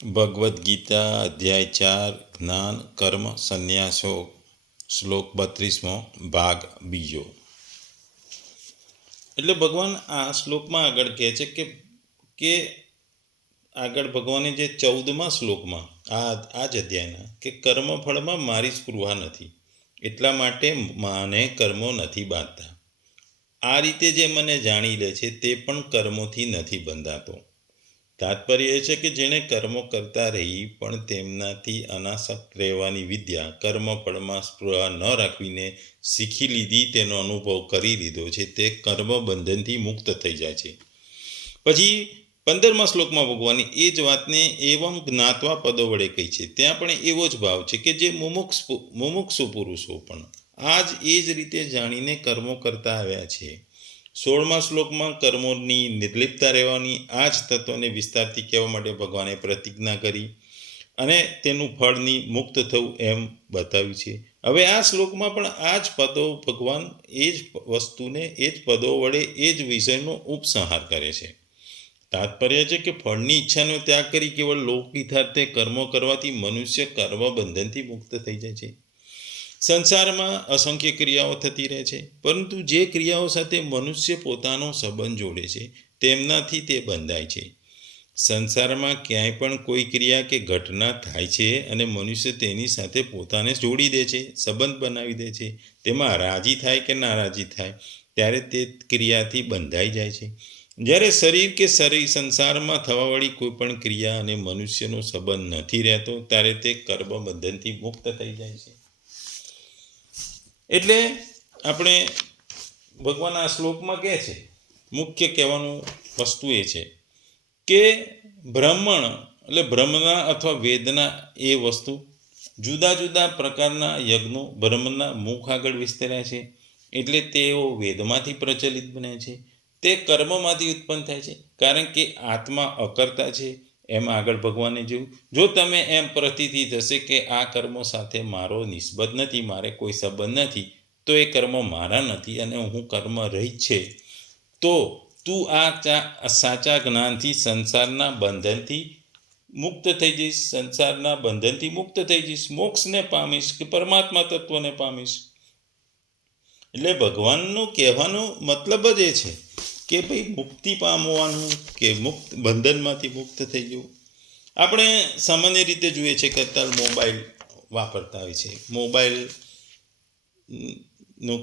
ભગવદ્ ગીતા અધ્યાય 4 જ્ઞાન કર્મ સંન્યાસો શ્લોક 32મો ભાગ બીજો. એટલે ભગવાન આ શ્લોકમાં આગળ કહે છે કે આગળ ભગવાને જે 14મા શ્લોકમાં આ જ અધ્યાયના કે કર્મફળમાં મારી સ્પૃહા નથી, એટલા માટે મને કર્મો નથી બાંધતા. આ રીતે જે મને જાણી લે છે તે પણ કર્મોથી નથી બંધાતો. તાત્પર્ય એ છે કે જેણે કર્મો કરતા રહી પણ તેમનાથી અનાસક્ત રહેવાની વિદ્યા કર્મફળમાં સ્પૃહા ન રાખીને શીખી લીધી, તેનો અનુભવ કરી લીધો છે, તે કર્મ બંધનથી મુક્ત થઈ જાય છે. પછી 15મા શ્લોકમાં ભગવાને એ જ વાતને એવમ જ્ઞાત્વા પદો વડે કહી છે. ત્યાં પણ એવો જ ભાવ છે કે જે મુમુક્ષુ પુરુષો પણ આજ એ જ રીતે જાણીને કર્મો કરતા આવ્યા છે. 16મા શ્લોકમાં કર્મોની નિર્લિપ્તતા રહેવાની આ જ તત્વને વિસ્તારથી કહેવા માટે ભગવાને પ્રતિજ્ઞા કરી અને તેનું ફળની મુક્ત થવું એમ બતાવ્યું છે. હવે આ શ્લોકમાં પણ આ જ પદો ભગવાન એ જ વસ્તુને એ જ પદો વડે એ જ વિષયનો ઉપસંહાર કરે છે. તાત્પર્ય છે કે ફળની ઈચ્છાનો ત્યાગ કરી કેવળ લોકહિતાર્થે કર્મો કરવાથી મનુષ્ય કર્મ બંધનથી મુક્ત થઈ જાય છે. સંસારમાં અસંખ્ય ક્રિયાઓ થતી રહે છે, પરંતુ જે ક્રિયાઓ સાથે મનુષ્ય પોતાનો સંબંધ જોડે છે તેમનાથી તે બંધાય છે. સંસારમાં ક્યાંય પણ કોઈ ક્રિયા કે ઘટના થાય છે અને મનુષ્ય તેની સાથે પોતાને જોડી દે છે, સંબંધ બનાવી દે છે, તેમાં રાજી થાય કે નારાજી થાય ત્યારે તે ક્રિયાથી બંધાઈ જાય છે. જ્યારે શરીર કે સંસારમાં થવાવાળી કોઈ પણ ક્રિયા અને મનુષ્યનો સંબંધ નથી રહેતો ત્યારે તે કર્મ બંધનથી મુક્ત થઈ જાય છે. એટલે આપણે ભગવાન આ શ્લોકમાં કહે છે, મુખ્ય કહેવાનું વસ્તુ એ છે કે બ્રાહ્મણ એટલે બ્રહ્મના અથવા વેદના એ વસ્તુ જુદા જુદા પ્રકારના યજ્ઞો બ્રહ્મના મુખ આગળ વિસ્તર્યા છે, એટલે તેઓ વેદમાંથી પ્રચલિત બને છે. તે કર્મમાંથી ઉત્પન્ન થાય છે, કારણ કે આત્મા અકર્તા છે. એમ આગળ ભગવાને જોયું, જો તમે એમ પ્રતીતિ થશે કે આ કર્મો સાથે મારો નિસ્બત નથી, મારે કોઈ સંબંધ નથી, તો એ કર્મો મારા નથી અને હું કર્મ રહિત છે, તો તું આ સાચા જ્ઞાનથી સંસારના બંધનથી મુક્ત થઈ જઈશ, સંસારના બંધનથી મુક્ત થઈ જઈશ, મોક્ષને પામીશ કે પરમાત્મા તત્વને પામીશ. એટલે ભગવાનનું કહેવાનો મતલબ જ એ છે કે ભાઈ મુક્તિ પામવાનું કે બંધનમાંથી મુક્ત થઈ જવું. આપણે સામાન્ય રીતે જોઈએ છે કે અત્યારે મોબાઈલ વાપરતા હોય છે. મોબાઈલનું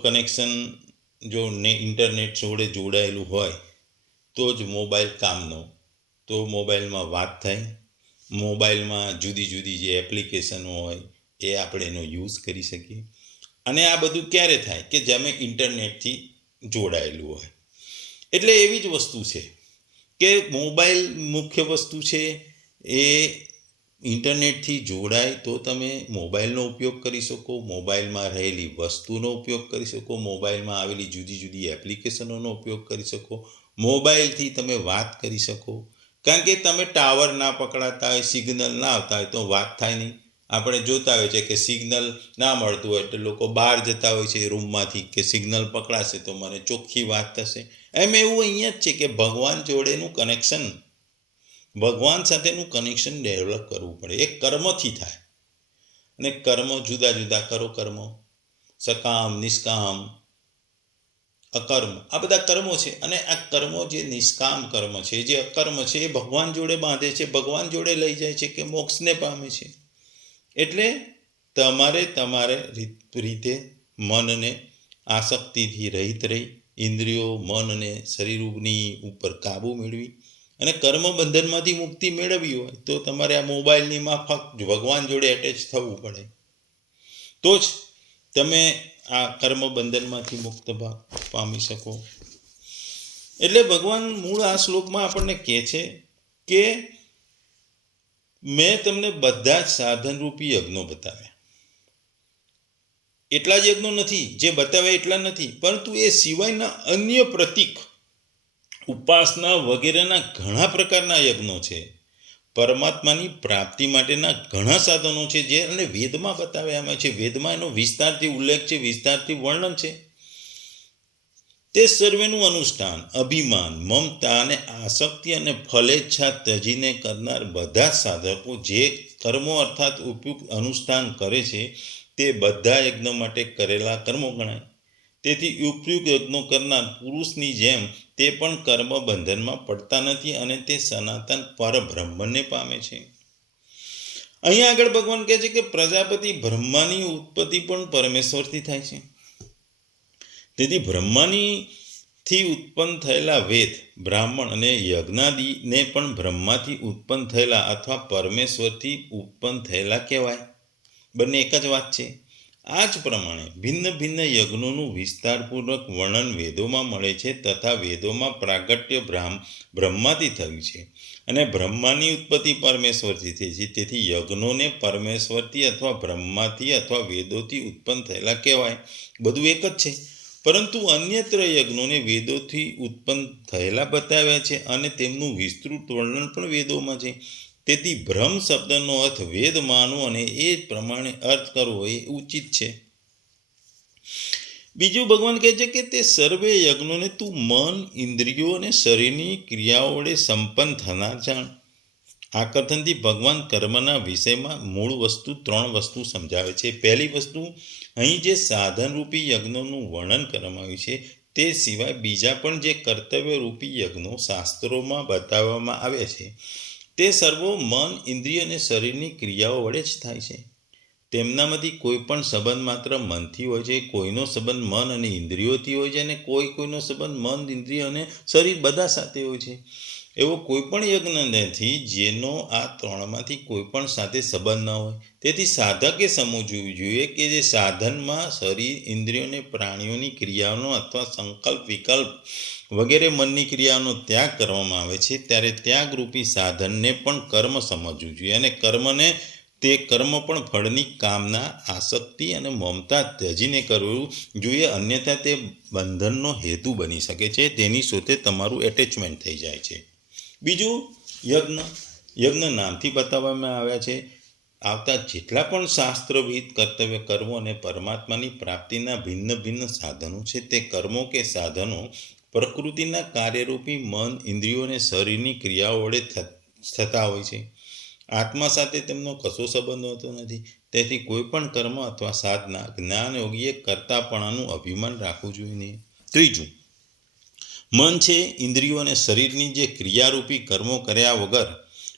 કનેક્શન જો ઇન્ટરનેટ જોડે જોડાયેલું હોય તો જ મોબાઈલ કામનો, તો મોબાઈલમાં વાત થાય, મોબાઈલમાં જુદી જુદી જે એપ્લિકેશનો હોય એ આપણે એનો યુઝ કરી શકીએ. અને આ બધું ક્યારે થાય કે જેમે ઇન્ટરનેટથી જોડાયેલું હોય. એટલે એવી જ વસ્તુ છે કે મોબાઈલ મુખ્ય વસ્તુ છે, એ ઇન્ટરનેટથી જોડાય તો તમે મોબાઈલનો ઉપયોગ કરી શકો, મોબાઈલમાં રહેલી વસ્તુનો ઉપયોગ કરી શકો, મોબાઈલમાં આવેલી જુદી જુદી એપ્લિકેશનોનો ઉપયોગ કરી શકો, મોબાઈલથી તમે વાત કરી શકો. કારણ કે તમે ટાવર ના પકડાતા હોય, સિગ્નલ ના આવતા હોય તો વાત થાય નહીં. આપણે જોતા હોય છે કે સિગ્નલ ના મળતું હોય એટલે લોકો બહાર જતા હોય છે રૂમમાંથી કે સિગ્નલ પકડાશે તો મને ચોખ્ખી વાત થશે. એમ એવું અહીંયા જ છે કે ભગવાન જોડેનું કનેક્શન, ભગવાન સાથેનું કનેક્શન ડેવલપ કરવું પડે. એ કર્મથી થાય અને કર્મ જુદા જુદા કરો, કર્મો સકામ નિષ્કામ અકર્મ, આ બધા કર્મો છે. અને આ કર્મો જે નિષ્કામ કર્મ છે, જે અકર્મ છે, એ ભગવાન જોડે બાંધે છે, ભગવાન જોડે લઈ જાય છે કે મોક્ષને પામે છે. એટલે તમારે રીતે મનને આસક્તિથી રહિત રહી ઇન્દ્રિયો મન અને શરીરની ઉપર કાબુ મેળવી અને કર્મ બંધનમાંથી મુક્તિ મેળવવી હોય તો તમારે આ મોબાઈલની માફક ભગવાન જોડે એટેચ થવું પડે, તો જ તમે આ કર્મ બંધનમાંથી મુક્ત પામી શકો. એટલે ભગવાન મૂળ આ શ્લોકમાં આપણને કહે છે કે મેં તમને બધા જ સાધનરૂપી યજ્ઞો બતાવ્યા. એટલા જ યજ્ઞો નથી જે બતાવ્યા, એટલા નથી, પરંતુ એ સિવાયના અન્ય પ્રતીક ઉપાસના વગેરેના ઘણા પ્રકારના યજ્ઞો છે. પરમાત્માની પ્રાપ્તિ માટેના ઘણા સાધનો છે જે અને વેદમાં બતાવ્યા છે. વેદમાં એનો વિસ્તારથી ઉલ્લેખ છે, વિસ્તારથી વર્ણન છે. તે સર્વેનું અનુષ્ઠાન અભિમાન મમતા અને આસક્તિ અને ફલેચ્છા ત્યજીને કરનાર બધા સાધકો જે કર્મો અર્થાત ઉપયુક્ત અનુષ્ઠાન કરે છે તે બધા યજ્ઞ માટે કરેલા કર્મો ગણાય. તેથી ઉપયુક્ત યજ્ઞો કરનાર પુરુષની જેમ તે પણ કર્મ બંધનમાં પડતા નથી અને તે સનાતન પરબ્રહ્મને પામે છે. અહીંયા આગળ ભગવાન કહે છે કે પ્રજાપતિ બ્રહ્માની ઉત્પત્તિ પણ પરમેશ્વરથી થાય છે. તેથી બ્રહ્માથી ઉત્પન્ન થયેલા વેદ બ્રાહ્મણ અને યજ્ઞાદિને પણ બ્રહ્માથી ઉત્પન્ન થયેલા અથવા પરમેશ્વરથી ઉત્પન્ન થયેલા કહેવાય. બંને એક જ વાત છે. આ જ પ્રમાણે ભિન્ન ભિન્ન યજ્ઞોનું વિસ્તારપૂર્વક વર્ણન વેદોમાં મળે છે તથા વેદોમાં પ્રાગટ્ય બ્રહ્માથી થયું છે અને બ્રહ્માની ઉત્પત્તિ પરમેશ્વરથી થઈ છે. તેથી યજ્ઞોને પરમેશ્વરથી અથવા બ્રહ્માથી અથવા વેદોથી ઉત્પન્ન થયેલા કહેવાય. બધું એક જ છે, પરંતુ અન્યત્ર યજ્ઞોને વેદોથી ઉત્પન્ન થયેલા બતાવ્યા છે અને તેમનું વિસ્તૃત વર્ણન પણ વેદોમાં છે. તેથી બ્રહ્મ શબ્દનો અર્થ વેદ માનવો અને એ પ્રમાણે અર્થ કરવો એ ઉચિત છે. બીજું ભગવાન કહે છે કે તે સર્વે યજ્ઞોને તું મન ઇન્દ્રિયો અને શરીરની ક્રિયાઓ વડે સંપન્ન થનાર જાણ. આ કથનથી ભગવાન કર્મના વિષયમાં મૂળ વસ્તુ 3 વસ્તુ સમજાવે છે. પહેલી વસ્તુ, અહીં જે સાધનરૂપી યજ્ઞોનું વર્ણન કરવામાં આવ્યું છે તે સિવાય બીજા પણ જે કર્તવ્યરૂપી યજ્ઞો શાસ્ત્રોમાં બતાવવામાં આવ્યા છે તે સર્વો મન ઇન્દ્રિય અને શરીરની ક્રિયાઓ વડે જ થાય છે. તેમનામાંથી કોઈ પણ સંબંધ માત્ર મનથી હોય છે, કોઈનો સંબંધ મન અને ઇન્દ્રિયોથી હોય છે અને કોઈનો સંબંધ મન ઇન્દ્રિય અને શરીર બધા સાથે હોય છે. એવો કોઈ પણ યજ્ઞ નથી જેનો આ 3માંથી કોઈ પણ સાથે સંબંધ ન હોય. તેથી સાધકે સમજવું જોઈએ કે જે સાધનમાં શરીર ઇન્દ્રિયો અને પ્રાણીઓની ક્રિયાઓનો અથવા સંકલ્પ વિકલ્પ વગેરે મનની ક્રિયાનો ત્યાગ કરવામાં આવે છે ત્યારે ત્યાગરૂપી સાધનને પણ કર્મ સમજવું જોઈએ અને તે કર્મ પણ ફળની કામના આસક્તિ અને મમતા ત્યજીને કરવું જોઈએ, અન્યથા તે બંધનનો હેતુ બની શકે છે. તેની સાથે તમારું એટેચમેન્ટ થઈ જાય છે. બીજું, યજ્ઞ નામથી બતાવવામાં આવ્યા છે આવતા જેટલા પણ શાસ્ત્રવિહિત કર્તવ્ય કર્મો અને પરમાત્માની પ્રાપ્તિના ભિન્ન ભિન્ન સાધનો છે તે કર્મો કે સાધનો પ્રકૃતિના કાર્યરૂપી મન ઇન્દ્રિયો અને શરીરની ક્રિયાઓ વડે થતા હોય છે. આત્મા સાથે તેમનો કશો સંબંધ હોતો નથી. તેથી કોઈ પણ કર્મ અથવા સાધના જ્ઞાન યોગીએ કર્તાપણાનું અભિમાન રાખવું જોઈએ નહીં. ત્રીજું, મન છે ઇન્દ્રિયો અને શરીરની જે ક્રિયારૂપી કર્મો કર્યા વગર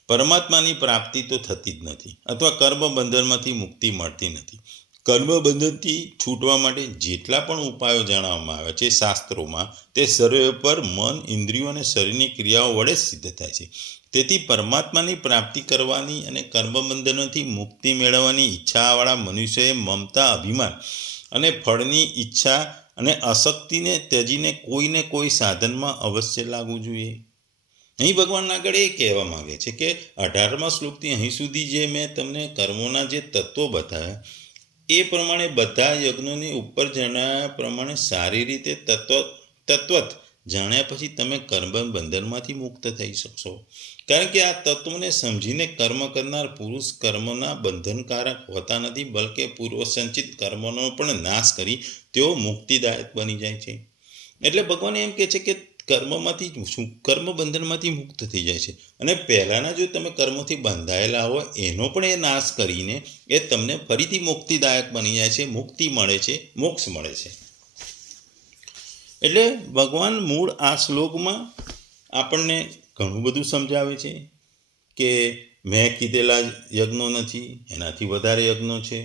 પરમાત્માની પ્રાપ્તિ તો થતી જ નથી અથવા કર્મ બંધનમાંથી મુક્તિ મળતી નથી. કર્મ બંધનથી છૂટવા માટે જેટલા પણ ઉપાયો જણાવવામાં આવ્યા છે શાસ્ત્રોમાં તે સર્વે પર મન ઇન્દ્રિયો અને શરીરની ક્રિયાઓ વડે જ સિદ્ધ થાય છે. તેથી પરમાત્માની પ્રાપ્તિ કરવાની અને કર્મબંધનોથી મુક્તિ મેળવવાની ઈચ્છાવાળા મનુષ્યએ મમતા અભિમાન અને ફળની ઈચ્છા અને આસક્તિને ત્યજીને કોઈને કોઈ સાધનમાં અવશ્ય લાગવું જોઈએ. અહીં ભગવાન આગળ એ કહેવા માંગે છે કે 18મા શ્લોકથી અહીં સુધી જે મેં તમને કર્મોના જે તત્વો બતાવ્યા એ પ્રમાણે બધા યજ્ઞોની ઉપર જણાવ્યા પ્રમાણે સારી રીતે તત્વત જાણ્યા પછી તમે કર્મ બંધનમાંથી મુક્ત થઈ શકશો. કારણ કે આ તત્વને સમજીને કર્મ કરનાર પુરુષ કર્મના બંધનકારક હોતા નથી, બલકે પૂર્વસંચિત કર્મનો પણ નાશ કરી તેઓ મુક્તિદાયક બની જાય છે. એટલે ભગવાન એમ કહે છે કે કર્મ બંધનમાંથી મુક્ત થઈ જાય છે અને પહેલાના જો તમે કર્મોથી બંધાયેલા હોય એનો પણ એ નાશ કરીને એ તમને ફરીથી મુક્તિદાયક બની જાય છે, મુક્તિ મળે છે, મોક્ષ મળે છે. એટલે ભગવાન મૂળ આ શ્લોકમાં આપણને ઘણું બધું સમજાવે છે કે મેં કીધેલા યજ્ઞો નથી, એનાથી વધારે યજ્ઞો છે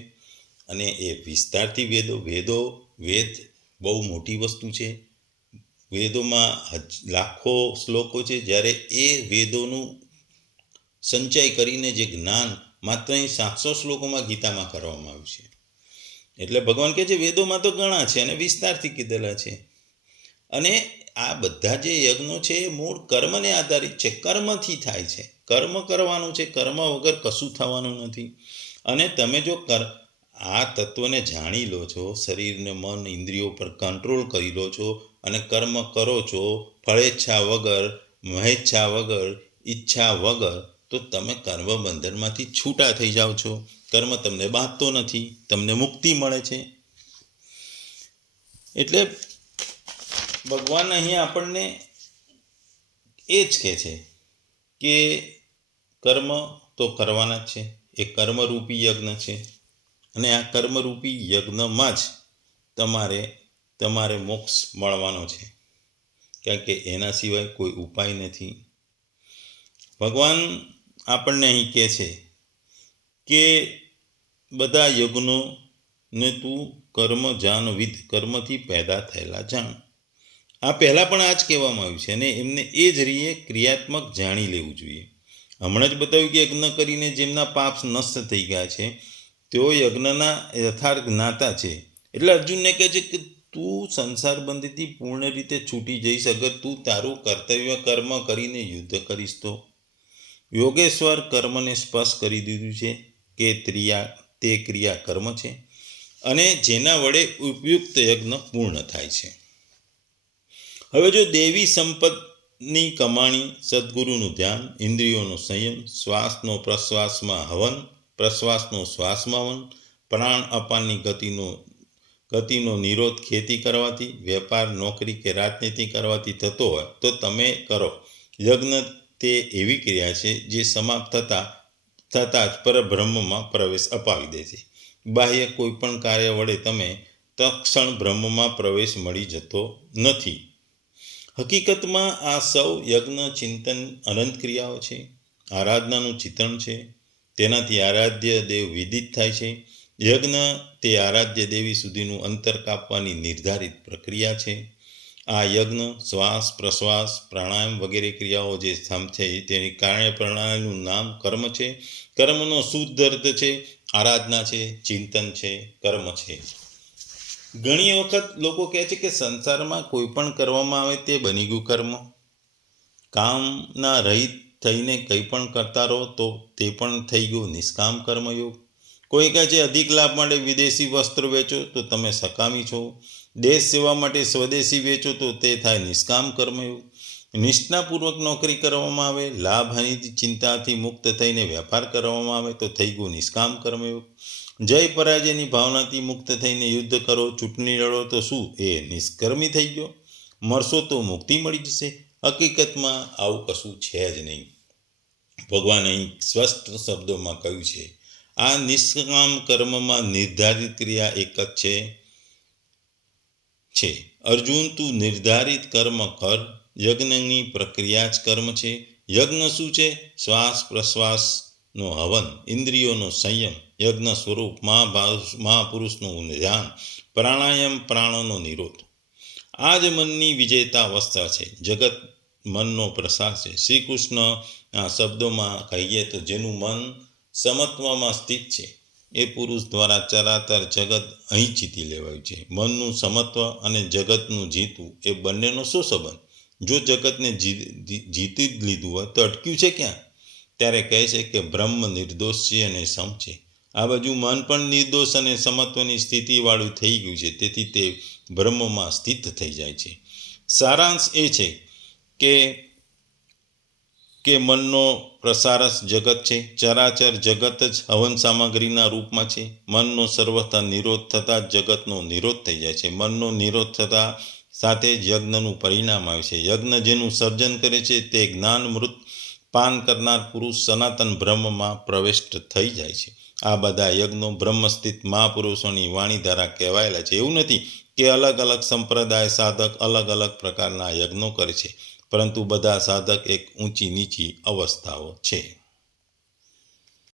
અને એ વિસ્તારથી વેદ બહુ મોટી વસ્તુ છે. વેદોમાં લાખો શ્લોકો છે, જ્યારે એ વેદોનું સંચય કરીને જે જ્ઞાન માત્ર અહીં 700 શ્લોકોમાં ગીતામાં કરવામાં આવ્યું છે. એટલે ભગવાન કહે છે વેદોમાં તો ઘણા છે અને વિસ્તારથી કીધેલા છે અને આ બધા જે યજ્ઞો છે એ મૂળ કર્મને આધારિત છે, કર્મથી થાય છે. કર્મ કરવાનું છે, કર્મ વગર કશું થવાનું નથી. અને તમે જો આ તત્વને જાણી લો છો, શરીરને મન ઇન્દ્રિયો પર કંટ્રોલ કરી લો છો અને કર્મ કરો છો ફળેચ્છા વગર, મહેચ્છા વગર, ઈચ્છા વગર, તો તમે કર્મ બંધનમાંથી છૂટા થઈ જાઓ છો. કર્મ તમને બાંધતો નથી, તમને મુક્તિ મળે છે. એટલે ભગવાન અહીં આપણને એ જ કહે છે કે કર્મ તો કરવાના જ છે, એ કર્મરૂપી યજ્ઞ છે અને આ કર્મરૂપી યજ્ઞમાં જ તમારે મોક્ષ મળવાનો છે, કારણ કે એના સિવાય કોઈ ઉપાય નથી. ભગવાન આપણને અહીં કહે છે કે બધા યજ્ઞોને તું કર્મ જાન વિધ, કર્મથી પેદા થયેલા જાણ. આ પહેલાં પણ આ જ કહેવામાં આવ્યું છે અને એમને એ જ રીતે ક્રિયાત્મક જાણી લેવું જોઈએ. હમણાં જ બતાવ્યું કે યજ્ઞ કરીને જેમના પાપ નષ્ટ થઈ ગયા છે તેઓ યજ્ઞના યથાર્થ જ્ઞાતા છે. એટલે અર્જુનને કહે છે કે તું સંસાર બંધીથી પૂર્ણ રીતે છૂટી જઈશ અગર તું તારું કર્તવ્ય કર્મ કરીને યુદ્ધ કરીશ તો. યોગેશ્વર કર્મને સ્પષ્ટ કરી દીધું છે કે તે ક્રિયા કર્મ છે અને જેના વડે ઉપયુક્ત યજ્ઞ પૂર્ણ થાય છે. હવે જો દેવી સંપદની કમાણી, સદગુરુનું ધ્યાન, ઇન્દ્રિયોનો સંયમ, શ્વાસનો પ્રશ્વાસમાં હવન, પ્રશ્વાસનો શ્વાસમાં હવન, પ્રાણ અપાનની ગતિનો નિરોધ ખેતી કરવાથી, વેપાર, નોકરી કે રાજનીતિ કરવાથી થતો હોય તો તમે કરો. યજ્ઞ તે એવી ક્રિયા છે જે સમાપ્ત થતાં જ પરબ્રહ્મમાં પ્રવેશ અપાવી દે છે. બાહ્ય કોઈ પણ કાર્ય વડે તમે તત્ક્ષણ બ્રહ્મમાં પ્રવેશ મળી જતો નથી. હકીકતમાં આ સૌ યજ્ઞ ચિંતન અનંત ક્રિયાઓ છે, આરાધનાનું ચિંતન છે. તેનાથી આરાધ્ય દેવ વિદિત થાય છે. યજ્ઞ તે આરાધ્ય દેવી સુધીનું અંતર કાપવાની નિર્ધારિત પ્રક્રિયા છે. આ યજ્ઞ, શ્વાસ, પ્રશ્વાસ, પ્રાણાયામ વગેરે ક્રિયાઓ જે છે તેની કાર્ય પ્રણાલીનું નામ કર્મ છે. કર્મનો શુદ્ધ અર્થ છે આરાધના છે, ચિંતન છે, કર્મ છે. ઘણી વખત લોકો કહે છે કે સંસારમાં કોઈ પણ કરવામાં આવે તે બની ગયું કર્મ. કામના રહિત થઈને કંઈ પણ કરતા રહો તો તે પણ થઈ ગયું નિષ્કામ કર્મયોગ. કોઈ કહે છે અધિક લાભ માટે વિદેશી વસ્ત્ર વેચો તો તમે સકામી છો. દેશ સેવા માટે સ્વદેશી વેચો તો તે થાય નિષ્કામ કર્મયોગ. નિષ્ઠાપૂર્વક નોકરી કરવામાં આવે, લાભહાનિની ચિંતાથી મુક્ત થઈને વેપાર કરવામાં આવે તો થઈ ગયું નિષ્કામ કર્મયોગ. જય પરાજયની ભાવનાથી મુક્ત થઈને યુદ્ધ કરો, ચૂંટણી લડો તો શું એ નિષ્કર્મી થઈ ગયો? મરશો તો મુક્તિ મળી જશે? હકીકતમાં આવું કશું છે જ નહીં. ભગવાન અહીં સ્પષ્ટ શબ્દોમાં કહ્યું છે આ નિષ્કામ કર્મમાં નિર્ધારિત ક્રિયા એક જ છે. અર્જુન તું નિર્ધારિત કર્મ કર. યજ્ઞની પ્રક્રિયા જ કર્મ છે. યજ્ઞ શું છે? શ્વાસ પ્રશ્વાસનો હવન, ઇન્દ્રિયોનો સંયમ, યજ્ઞ સ્વરૂપ મહાપુરુષનું ધ્યાન, પ્રાણાયામ, પ્રાણોનો નિરોધ. આ જ મનની વિજેતા અવસ્થા છે. જગત મનનો પ્રસાર છે. શ્રી કૃષ્ણના શબ્દોમાં કહીએ તો જેનું મન સમત્વમાં સ્થિત છે એ પુરુષ દ્વારા ચરાચર જગત અહીં જીતી લેવાયું છે. મનનું સમત્વ અને જગતનું જીતવું એ બંનેનો શું સંબંધ? જો જગતને જીતી જ લીધું હોય તો અટક્યું છે ક્યાં? ત્યારે કહે છે કે બ્રહ્મ નિર્દોષ છે અને સમ છે. આ બાજુ મન પણ નિર્દોષ અને સમત્વની સ્થિતિવાળું થઈ ગયું છે, તેથી તે બ્રહ્મમાં સ્થિત થઈ જાય છે. સારાંશ એ છે કે મનનો પ્રસાર જ જગત છે. ચરાચર જગત જ હવન સામગ્રીના રૂપમાં છે. મનનો સર્વથા નિરોધ થતાં જ જગતનો નિરોધ થઈ જાય છે. મનનો નિરોધ થતાં સાથે જ યજ્ઞનું પરિણામ આવે છે. યજ્ઞ જેનું સર્જન કરે છે તે જ્ઞાનમૃત પાન કરનાર પુરુષ સનાતન બ્રહ્મમાં પ્રવિષ્ટ થઈ જાય છે. આ બધા યજ્ઞો બ્રહ્મસ્થિત મહાપુરુષોની વાણી દ્વારા કહેવાયેલા છે. એવું નથી કે અલગ અલગ સંપ્રદાય સાધક અલગ અલગ પ્રકારના યજ્ઞો કરે છે, પરંતુ બધા સાધક એક ઊંચી નીચી અવસ્થાઓ છે.